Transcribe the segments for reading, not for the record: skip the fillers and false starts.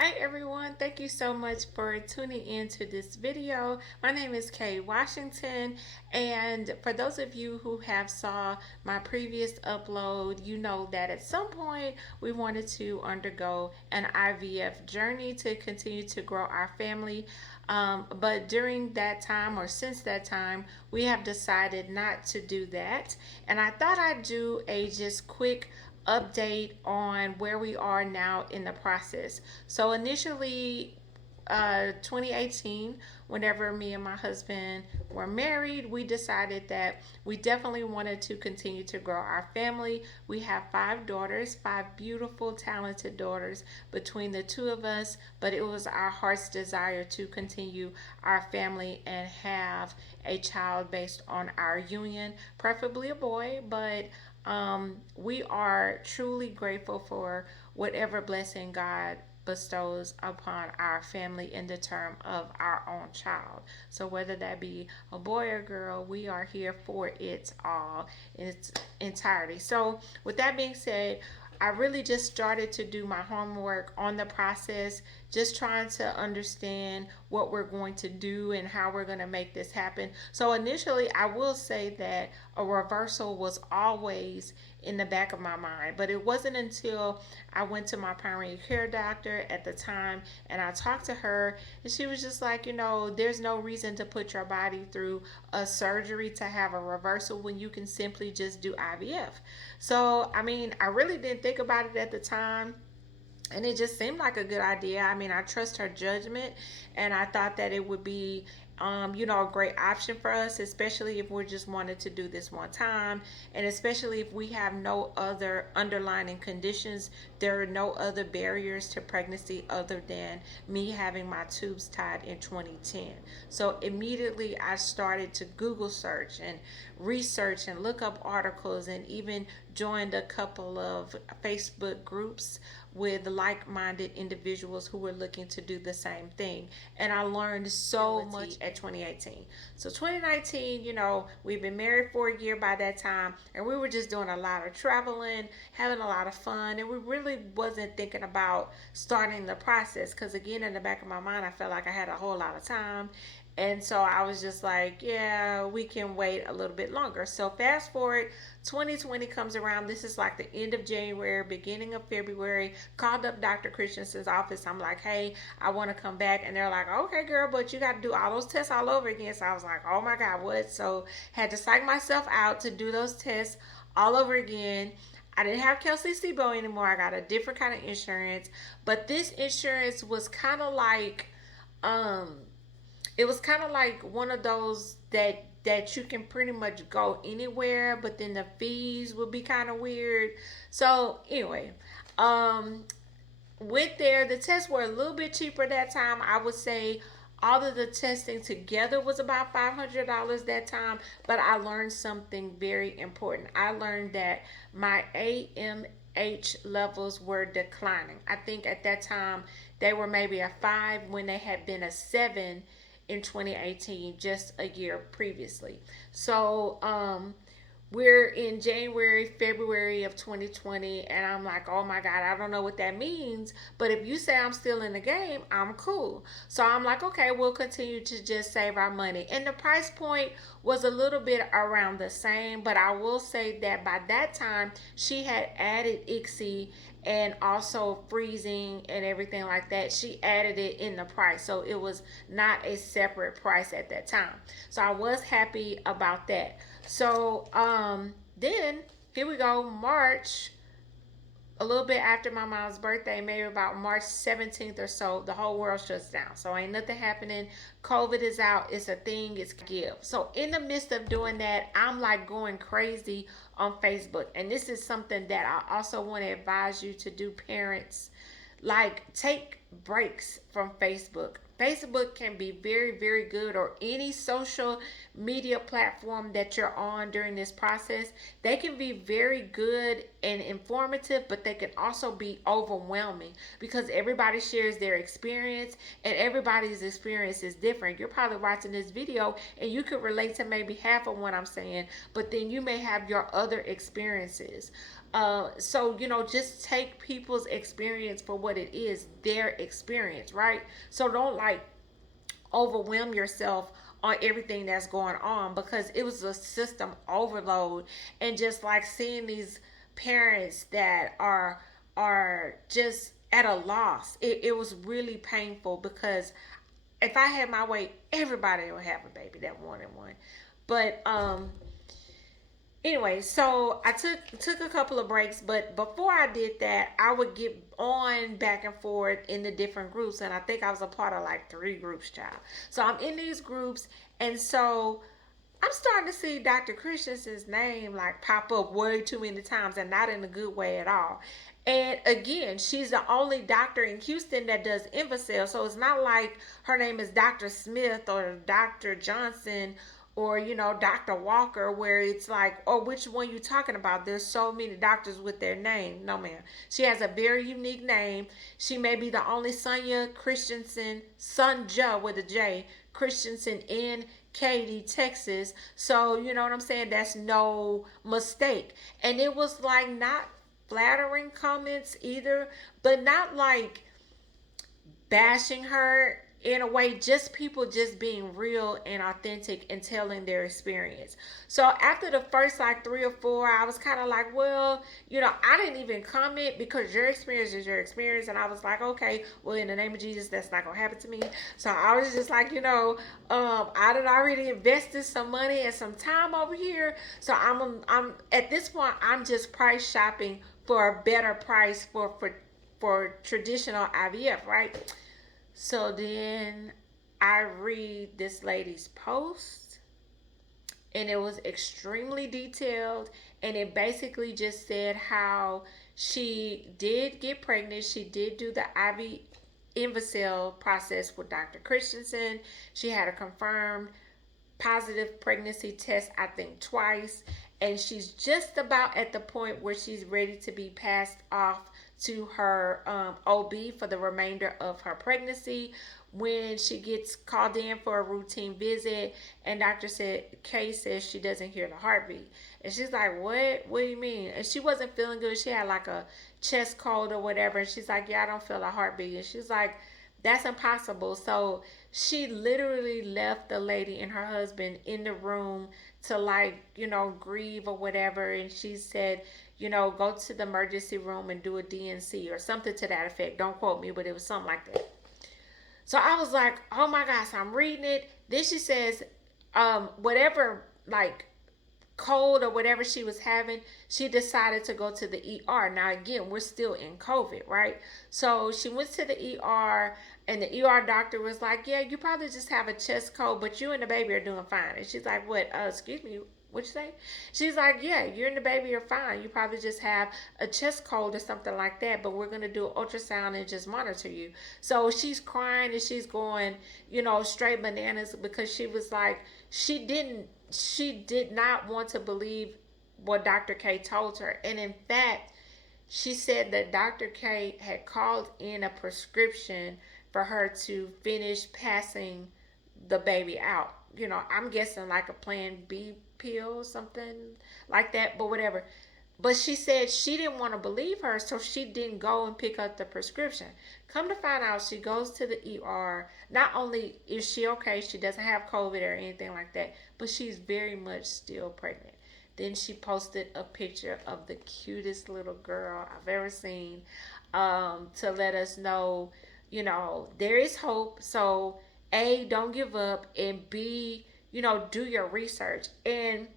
Hi everyone, thank you so much for tuning in to this video. My name is Kay Washington, and for those of you who have saw my previous upload, you know that at some point we wanted to undergo an IVF journey to continue to grow our family. But during that time, or since that time, we have decided not to do that. And I thought I'd do a just quick update on where we are now in the process. So initially, 2018, whenever me and my husband were married, we decided that we definitely wanted to continue to grow our family. We have five daughters, five beautiful, talented daughters between the two of us, but it was our heart's desire to continue our family and have a child based on our union, preferably a boy, but we are truly grateful for whatever blessing God bestows upon our family in the term of our own child. So whether that be a boy or girl, we are here for it all in its entirety. So with that being said, I really just started to do my homework on the process, just trying to understand what we're going to do and how we're going to make this happen. So, initially, I will say that a reversal was always in the back of my mind, but it wasn't until I went to my primary care doctor at the time and I talked to her, and she was just like, there's no reason to put your body through a surgery to have a reversal when you can simply just do IVF. So, I mean, I really didn't think about it at the time, and it just seemed like a good idea. I mean, I trust her judgment, and I thought that it would be a great option for us, especially if we're just wanted to do this one time, and especially if we have no other underlying conditions. There are no other barriers to pregnancy other than me having my tubes tied in 2010. So immediately I started to Google search and research and look up articles, and even joined a couple of Facebook groups with like-minded individuals who were looking to do the same thing. And I learned so much at 2018. So 2019, we've been married for a year by that time, and we were just doing a lot of traveling, having a lot of fun, and we really wasn't thinking about starting the process because, again, in the back of my mind, I felt like I had a whole lot of time. And so I was just like, yeah, we can wait a little bit longer. So fast forward, 2020 comes around. This is like the end of January, beginning of February. Called up Dr. Christensen's office. I'm like, hey, I want to come back. And they're like, okay, girl, but you got to do all those tests all over again. So I was like, oh my God, what? So had to psych myself out to do those tests all over again. I didn't have Kelsey Sibo anymore. I got a different kind of insurance. But this insurance was kind of like, um, it was kind of like one of those that you can pretty much go anywhere, but then the fees would be kind of weird. So anyway, um, went there. The tests were a little bit cheaper that time. I would say all of the testing together was about $500 that time, but I learned something very important. I learned that my AMH levels were declining. I think at that time they were maybe a 5 when they had been a 7 in 2018, just a year previously. So, we're in January, February of 2020, and I'm like, oh my God, I don't know what that means. But if you say I'm still in the game, I'm cool. So I'm like, okay, we'll continue to just save our money. And the price point was a little bit around the same, but I will say that by that time, she had added ICSI and also freezing and everything like that. She added it in the price, so it was not a separate price at that time. So I was happy about that. So then here we go, March, a little bit after my mom's birthday, maybe about March 17th or so, the whole world shuts down. So ain't nothing happening. COVID is out. It's a thing. It's give. So in the midst of doing that, I'm like going crazy on Facebook. And this is something that I also want to advise you to do, parents. Like, take breaks from Facebook. Facebook can be very, very good, or any social media platform that you're on during this process. They can be very good and informative, but they can also be overwhelming because everybody shares their experience and everybody's experience is different. You're probably watching this video and you could relate to maybe half of what I'm saying, but then you may have your other experiences. So, just take people's experience for what it is, their experience, right? So don't like overwhelm yourself on everything that's going on, because it was a system overload. And just like seeing these parents that are just at a loss, it was really painful, because if I had my way, everybody would have a baby that wanted one. But anyway, so I took a couple of breaks, but before I did that, I would get on back and forth in the different groups, and I think I was a part of like 3 groups, child. So I'm in these groups, and so I'm starting to see Dr. Christensen's name like pop up way too many times, and not in a good way at all. And again, she's the only doctor in Houston that does Invocell. So it's not like her name is Dr. Smith or Dr. Johnson or Dr. Walker, where it's like, oh, which one you talking about? There's so many doctors with their name. No, ma'am. She has a very unique name. She may be the only Sonia Christensen, Sonja with a J, Christensen in Katy, Texas. So, you know what I'm saying? That's no mistake. And it was like not flattering comments either, but not like bashing her in a way, just people just being real and authentic and telling their experience. So after the first like 3 or 4, I was kind of like, well, I didn't even comment, because your experience is your experience. And I was like, okay, well, in the name of Jesus, that's not gonna happen to me. So I was just like, I done already invested some money and some time over here. So I'm at this point, I'm just price shopping for a better price for traditional IVF, right? So then I read this lady's post, and it was extremely detailed, and it basically just said how she did get pregnant. She did do the IV Invocell process with Dr. Christensen. She had a confirmed positive pregnancy test, I think twice, and she's just about at the point where she's ready to be passed off to her OB for the remainder of her pregnancy, when she gets called in for a routine visit, and Kay says she doesn't hear the heartbeat. And she's like, what do you mean? And she wasn't feeling good. She had like a chest cold or whatever, and she's like, yeah, I don't feel a heartbeat. And she's like, that's impossible. So she literally left the lady and her husband in the room to like, grieve or whatever. And she said, go to the emergency room and do a DNC or something to that effect. Don't quote me, but it was something like that. So I was like, oh my gosh, I'm reading it. Then she says, whatever, like cold or whatever she was having, she decided to go to the ER. Now, again, we're still in COVID, right? So she went to the ER, and the ER doctor was like, yeah, you probably just have a chest cold, but you and the baby are doing fine. And she's like, what? Excuse me. What'd you say? She's like, yeah, you and the baby are fine. You probably just have a chest cold or something like that, but we're going to do an ultrasound and just monitor you. So she's crying, and she's going, straight bananas, because she was like, she did not want to believe what Dr. K told her. And in fact, she said that Dr. K had called in a prescription for her to finish passing the baby out. I'm guessing like a Plan B pill, something like that, but whatever. But she said she didn't want to believe her, so she didn't go and pick up the prescription. Come to find out, she goes to the ER. Not only is she okay, she doesn't have COVID or anything like that, but she's very much still pregnant. Then she posted a picture of the cutest little girl I've ever seen, to let us know, there is hope. So, A, don't give up, and B, do your research. And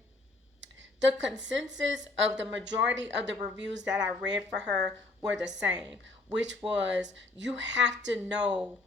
the consensus of the majority of the reviews that I read for her were the same, which was, you have to know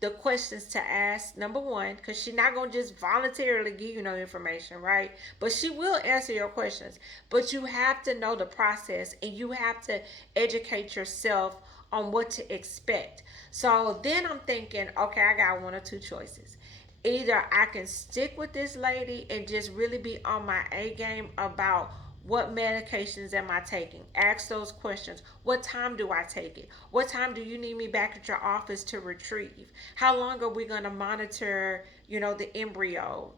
the questions to ask, number one, because she's not going to just voluntarily give you no information, right? But she will answer your questions. But you have to know the process, and you have to educate yourself on what to expect. So then I'm thinking, okay, I got one or two choices. Either I can stick with this lady and just really be on my A game about what medications am I taking? Ask those questions. What time do I take it? What time do you need me back at your office to retrieve? How long are we going to monitor, the embryo?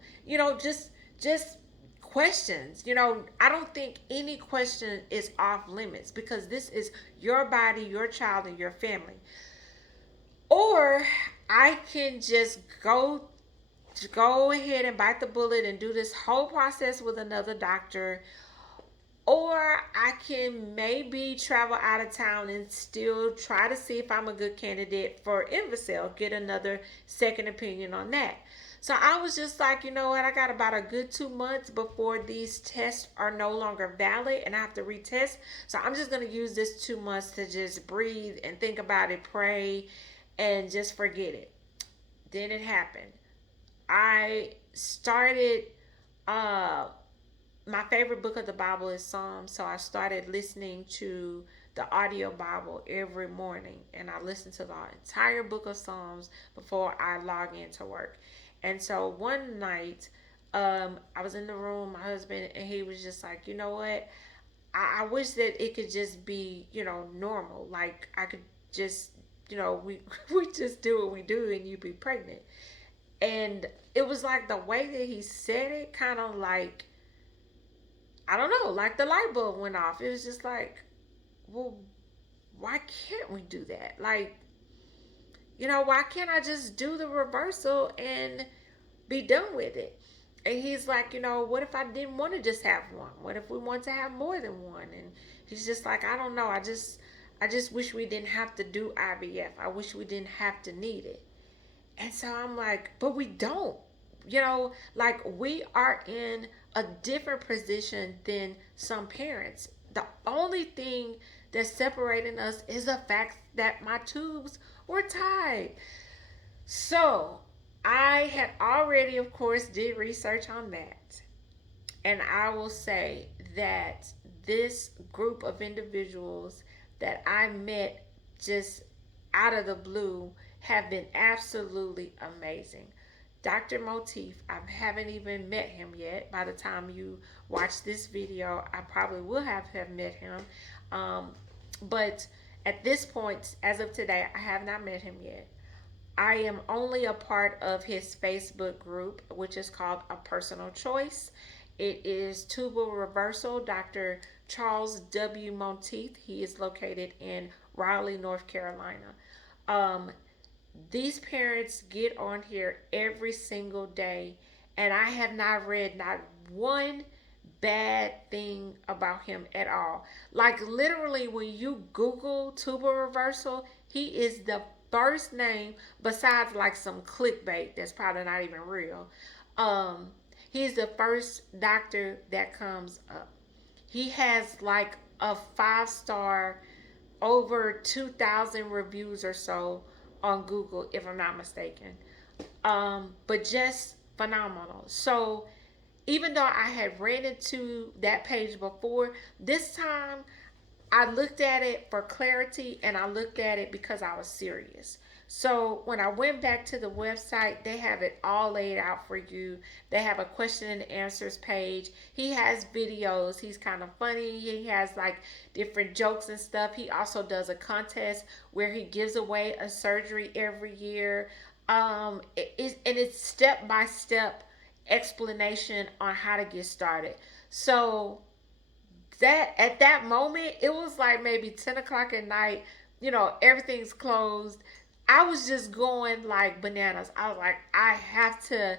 Just questions. You know, I don't think any question is off limits because this is your body, your child, and your family. Or I can just go ahead and bite the bullet and do this whole process with another doctor, or I can maybe travel out of town and still try to see if I'm a good candidate for Invocell, get another second opinion on that. So I was just like, you know what, I got about a good 2 months before these tests are no longer valid and I have to retest. So I'm just going to use this 2 months to just breathe and think about it, pray, and just forget it. Then it happened. I started uh my favorite book of the Bible is Psalms, so I started listening to the audio Bible every morning, and I listened to the entire book of Psalms before I log into work. And so one night, I was in the room, my husband, and he was just like, you know what? I wish that it could just be, normal. Like I could just, we we just do what we do, and you be pregnant. And it was like the way that he said it, kind of like, I don't know, like the light bulb went off. It was just like, well, why can't we do that? Like, why can't I just do the reversal and be done with it? And he's like, what if I didn't want to just have one? What if we want to have more than one? And he's just like, I don't know. I just wish we didn't have to do IVF. I wish we didn't have to need it. And so I'm like, but we don't. Like we are in a different position than some parents. The only thing that's separating us is the fact that my tubes were tied. So I had already, of course, did research on that. And I will say that this group of individuals that I met just out of the blue have been absolutely amazing. Dr. Motif, I haven't even met him yet. By the time you watch this video, I probably will have met him. But at this point, as of today, I have not met him yet. I am only a part of his Facebook group, which is called A Personal Choice. It is Tubal Reversal, Dr. Charles W. Monteith. He is located in Raleigh, North Carolina. These parents get on here every single day, and I have not read not one bad thing about him at all. Like literally, when you Google tubal reversal, he is the first name besides like some clickbait that's probably not even real. Um, he's the first doctor that comes up. He has like a 5 star, over 2,000 reviews or so on Google, if I'm not mistaken. But just phenomenal. So even though I had ran into that page before, this time I looked at it for clarity and I looked at it because I was serious. So when I went back to the website, they have it all laid out for you. They have a question and answers page. He has videos. He's kind of funny. He has like different jokes and stuff. He also does a contest where he gives away a surgery every year. And it's step by step explanation on how to get started. So that at that moment it was like maybe 10 o'clock at night, everything's closed. I was just going like bananas. I was like, I have to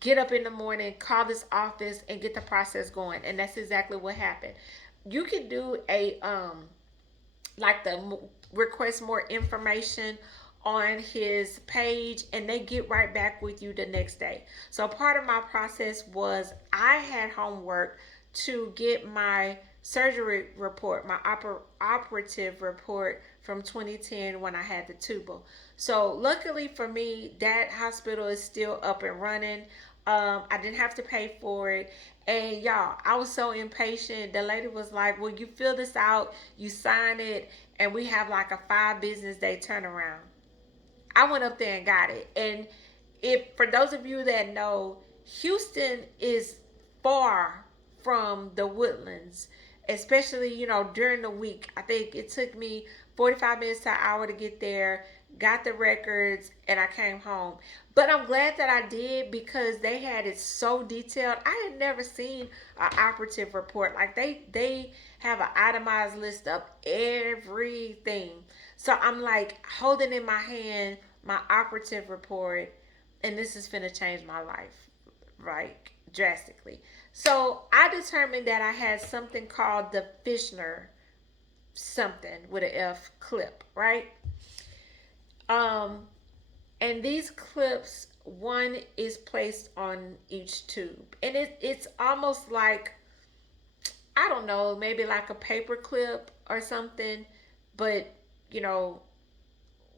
get up in the morning, call this office, and get the process going. And that's exactly what happened. You can do a like the request more information on his page, and they get right back with you the next day. So part of my process was I had homework to get my surgery report, my operative report from 2010 when I had the tubal. So luckily for me, that hospital is still up and running. I didn't have to pay for it. And y'all, I was so impatient. The lady was like, well, you fill this out, you sign it, and we have like a 5 business day turnaround. I went up there and got it. And if for those of you that know, Houston is far from the Woodlands, especially during the week. I think it took me 45 minutes to an hour to get there. got the records, and I came home. But I'm glad that I did because they had it so detailed. I had never seen an operative report. Like they have an itemized list of everything. So I'm like holding in my hand my operative report, and this is finna change my life, right? Drastically. So I determined that I had something called the Fishner something with an F clip, right? Um, and these clips, one is placed on each tube, and it's almost like, I don't know, maybe like a paper clip or something, but you know,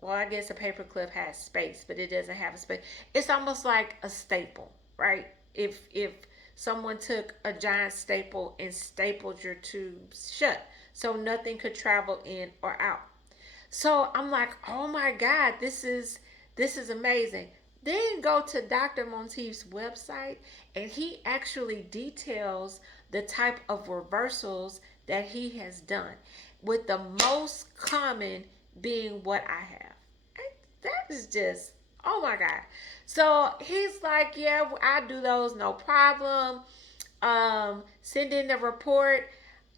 well, I guess a paper clip has space, but it doesn't have a space. It's almost like a staple, right? If someone took a giant staple and stapled your tubes shut, so nothing could travel in or out. So I'm like, oh my God, this is amazing. Then go to Dr. Monteith's website, and he actually details the type of reversals that he has done, with the most common being what I have. That is just, oh my God. So he's like, yeah, I do those, no problem. Send in the report.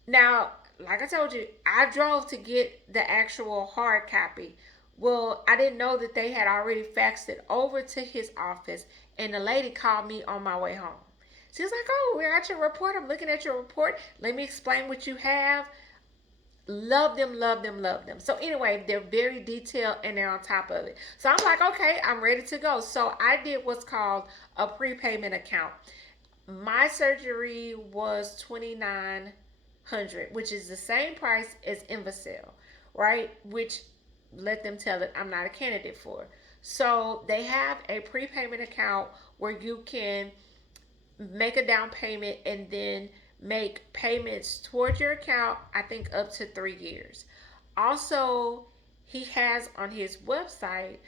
Now, like I told you, I drove to get the actual hard copy. Well, I didn't know that they had already faxed it over to his office, and the lady called me on my way home. She was like, "Oh, we're at your report. I'm looking at your report. Let me explain what you have." Love them, love them, love them. So anyway, they're very detailed and they're on top of it. So I'm like, okay, I'm ready to go. So I did what's called a prepayment account. My surgery was 2,900, which is the same price as Invocell, right? Which, let them tell it, I'm not a candidate for. So they have a prepayment account where you can make a down payment and then make payments towards your account, I think up to 3 years. Also, he has on his website,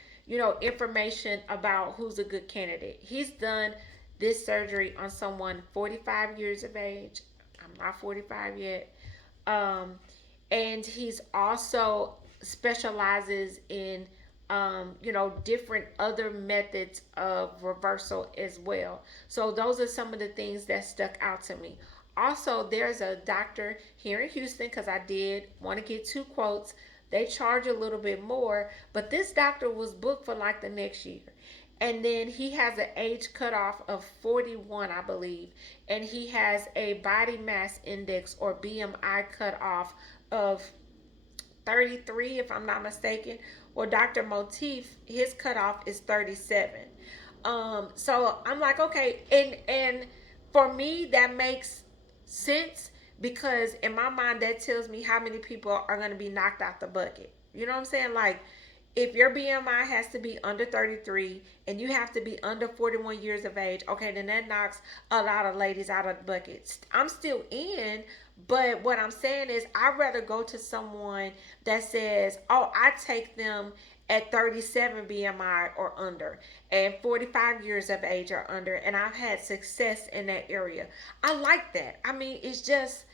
information about who's a good candidate. He's done this surgery on someone 45 years of age. I'm not 45 yet. Um, and he's also specializes in different other methods of reversal as well. So those are some of the things that stuck out to me. Also, there's a doctor here in Houston, because I did want to get two quotes. They charge a little bit more, but this doctor was booked for like the next year. And then he has an age cutoff of 41, I believe. And he has a body mass index or BMI cutoff of 33, if I'm not mistaken. Well, Dr. Motif, his cutoff is 37. So I'm like, okay, and for me that makes sense, because in my mind that tells me how many people are going to be knocked out the bucket. You know what I'm saying? Like, if your BMI has to be under 33 and you have to be under 41 years of age, okay, then that knocks a lot of ladies out of the bucket. I'm still in, but what I'm saying is I'd rather go to someone that says, oh, I take them at 37 BMI or under and 45 years of age or under, and I've had success in that area. I like that. I mean, it's just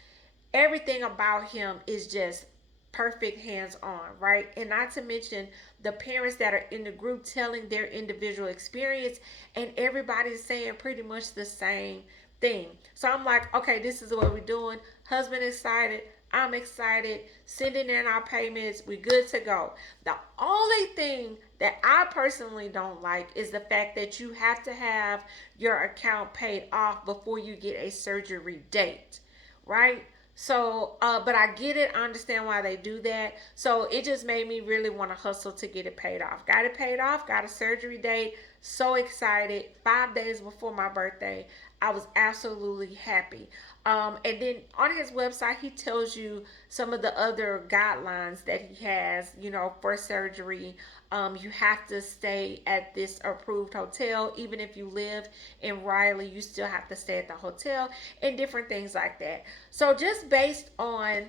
everything about him is just perfect hands on, right? And not to mention the parents that are in the group telling their individual experience, and everybody's saying pretty much the same thing. So I'm like, okay, this is what we're doing. Husband excited, I'm excited, sending in our payments, we good to go. The only thing that I personally don't like is the fact that you have to have your account paid off before you get a surgery date, right? So, but I get it. I understand why they do that. So it just made me really want to hustle to get it paid off. Got it paid off, got a surgery date. So excited. 5 days before my birthday. I was absolutely happy. And then on his website, he tells you some of the other guidelines that he has, for surgery. You have to stay at this approved hotel. Even if you live in Riley, you still have to stay at the hotel, and different things like that. So just based on,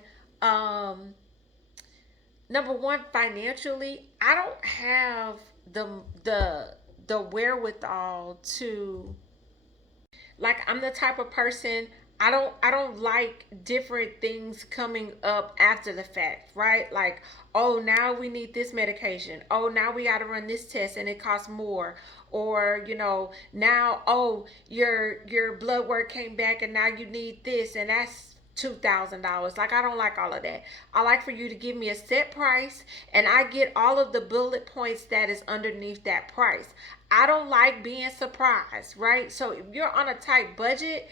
number one, financially, I don't have the wherewithal to, like, I'm the type of person, I don't like different things coming up after the fact, right? Like, oh, now we need this medication. Oh, now we got to run this test and it costs more. Or, now, oh, your blood work came back and now you need this and that's $2,000. Like, I don't like all of that. I like for you to give me a set price and I get all of the bullet points that is underneath that price. I don't like being surprised, right? So if you're on a tight budget,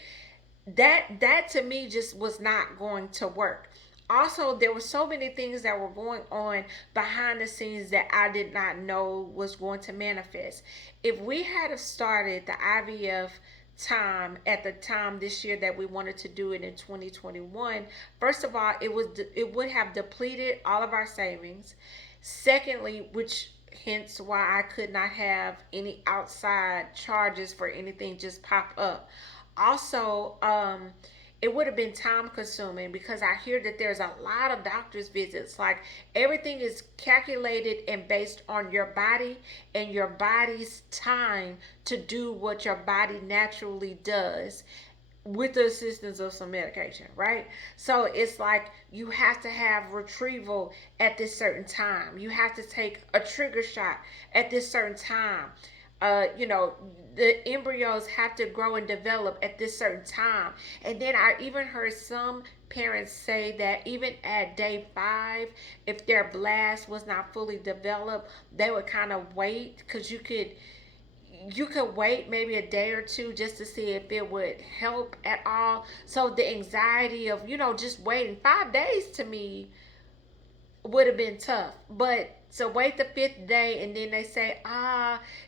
that to me just was not going to work. Also, there were so many things that were going on behind the scenes that I did not know was going to manifest. If we had started the IVF time at the time this year that we wanted to do it in 2021, first of all, it would have depleted all of our savings. Secondly, which hence why I could not have any outside charges for anything just pop up. Also, it would have been time consuming because I hear that there's a lot of doctor's visits. Like, everything is calculated and based on your body and your body's time to do what your body naturally does with the assistance of some medication, right? So it's like you have to have retrieval at this certain time. You have to take a trigger shot at this certain time. The embryos have to grow and develop at this certain time. And then I even heard some parents say that even at day 5, if their blast was not fully developed, they would kind of wait because you could wait maybe a day or two just to see if it would help at all. So the anxiety of, just waiting 5 days to me would have been tough. But to wait the 5th day and then they say,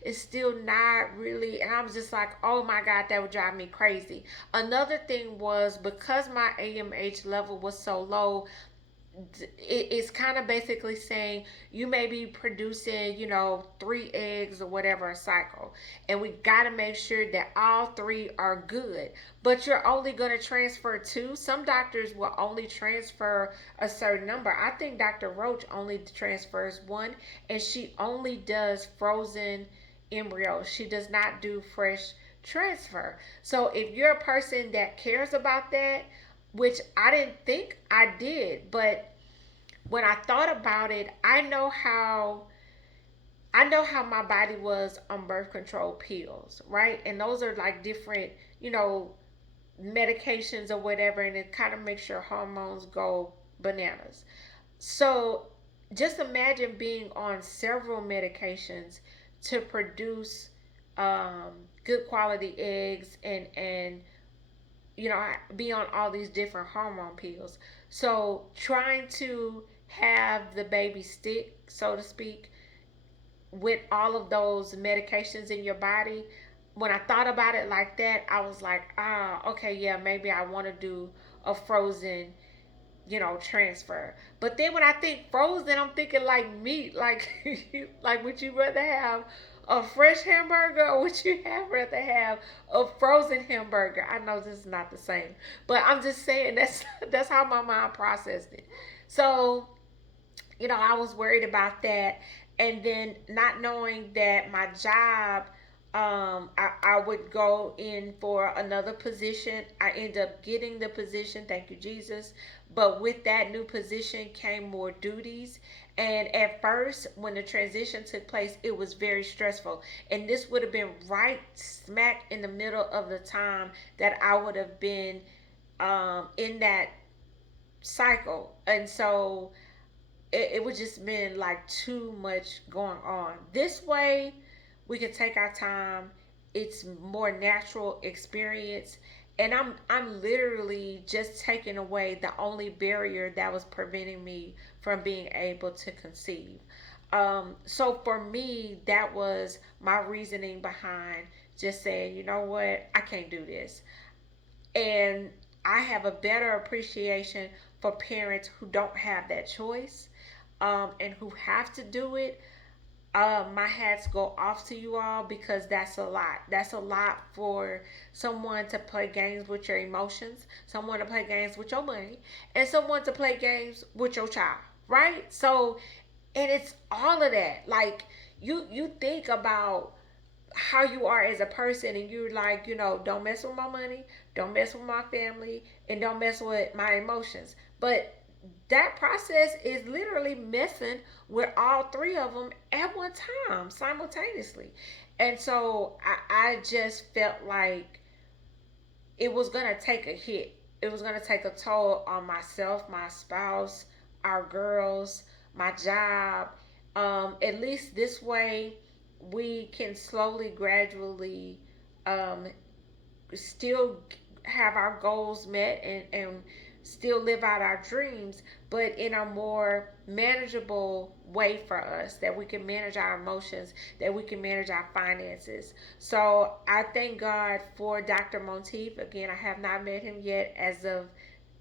it's still not really. And I was just like, oh my God, that would drive me crazy. Another thing was because my AMH level was so low, it's kind of basically saying you may be producing 3 eggs or whatever a cycle, and we got to make sure that all 3 are good, but you're only going to transfer 2. Some doctors will only transfer a certain number. I think Dr. Roach only transfers 1, and she only does frozen embryos. She does not do fresh transfer. So if you're a person that cares about that, which I didn't think I did, but when I thought about it, I know how my body was on birth control pills, right? And those are like different, you know, medications or whatever, and it kind of makes your hormones go bananas. So just imagine being on several medications to produce good quality eggs and be on all these different hormone pills. So trying to have the baby stick, so to speak, with all of those medications in your body, when I thought about it like that, I was like, okay, yeah, maybe I want to do a frozen, transfer. But then when I think frozen, I'm thinking like meat, like like would you rather have a fresh hamburger or would you rather have a frozen hamburger? I know this is not the same, but I'm just saying that's how my mind processed it. So I was worried about that. And then not knowing that my job, I would go in for another position. I end up getting the position, thank you, Jesus. But with that new position came more duties. And at first, when the transition took place, it was very stressful. And this would have been right smack in the middle of the time that I would have been in that cycle. And so it would just been like too much going on. This way, we can take our time. It's more natural experience, and I'm literally just taking away the only barrier that was preventing me from being able to conceive. So for me, that was my reasoning behind just saying, you know what, I can't do this. And I have a better appreciation for parents who don't have that choice, and who have to do it. My hats go off to you all because that's a lot. That's a lot for someone to play games with your emotions, someone to play games with your money, and someone to play games with your child, right? So, and it's all of that. Like you think about how you are as a person, and you're like, don't mess with my money, don't mess with my family, and don't mess with my emotions. But that process is literally messing with all three of them at one time simultaneously. And so I just felt like it was going to take a hit. It was going to take a toll on myself, my spouse, our girls, my job. At least this way, we can slowly, gradually um, still have our goals met, and still live out our dreams, but in a more manageable way for us, that we can manage our emotions, that we can manage our finances. So I thank God for Dr. Monteith. Again, I have not met him yet as of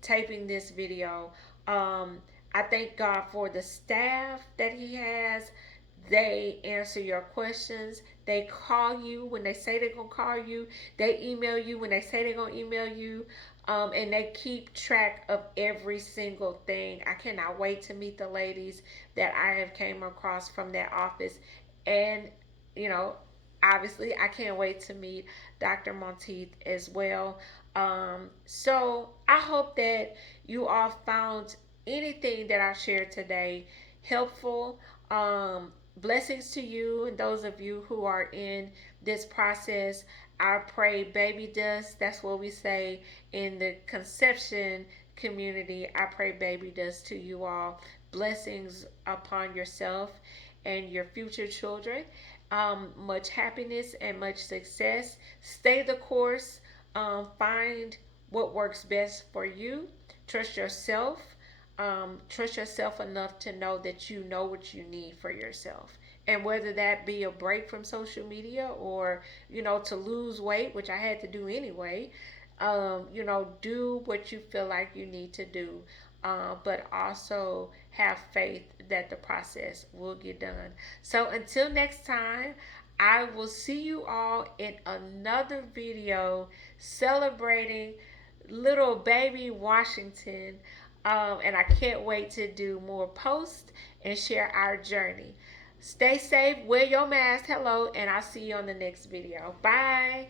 taping this video. Um, I thank God for the staff that he has. They answer your questions. They call you when they say they're going to call you. They email you when they say they're going to email you. And they keep track of every single thing. I cannot wait to meet the ladies that I have came across from that office. And, you know, obviously, I can't wait to meet Dr. Monteith as well. So I hope that you all found anything that I shared today helpful. Blessings to you and those of you who are in this process. I pray baby dust. That's what we say in the conception community. I pray baby dust to you all. Blessings upon yourself and your future children. Much happiness and much success. Stay the course. Find what works best for you. Trust yourself. Trust yourself enough to know that you know what you need for yourself. And whether that be a break from social media, or, to lose weight, which I had to do anyway, do what you feel like you need to do. But also have faith that the process will get done. So until next time, I will see you all in another video celebrating little baby Washington. And I can't wait to do more posts and share our journey. Stay safe, wear your mask, hello, and I'll see you on the next video. Bye.